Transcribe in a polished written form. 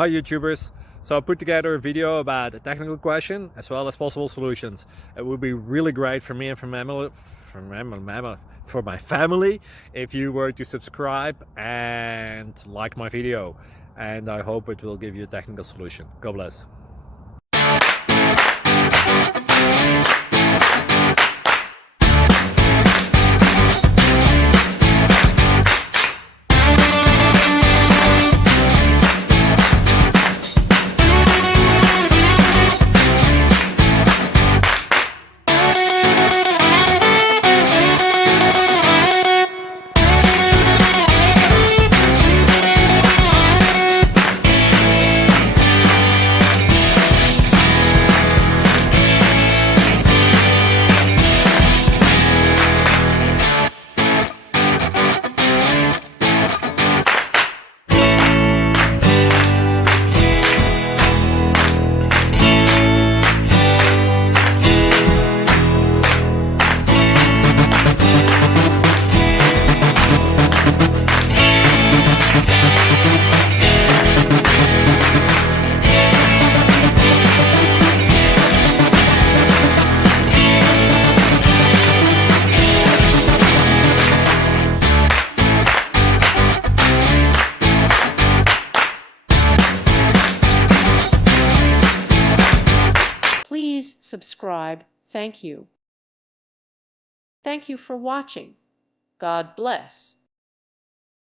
Hi YouTubers. So I put together a video about a technical question as well as possible solutions. It would be really great for me and for my family if you were to subscribe and like my video, and I hope it will give you a technical solution. God bless. Please subscribe. Thank you. Thank you for watching. God bless.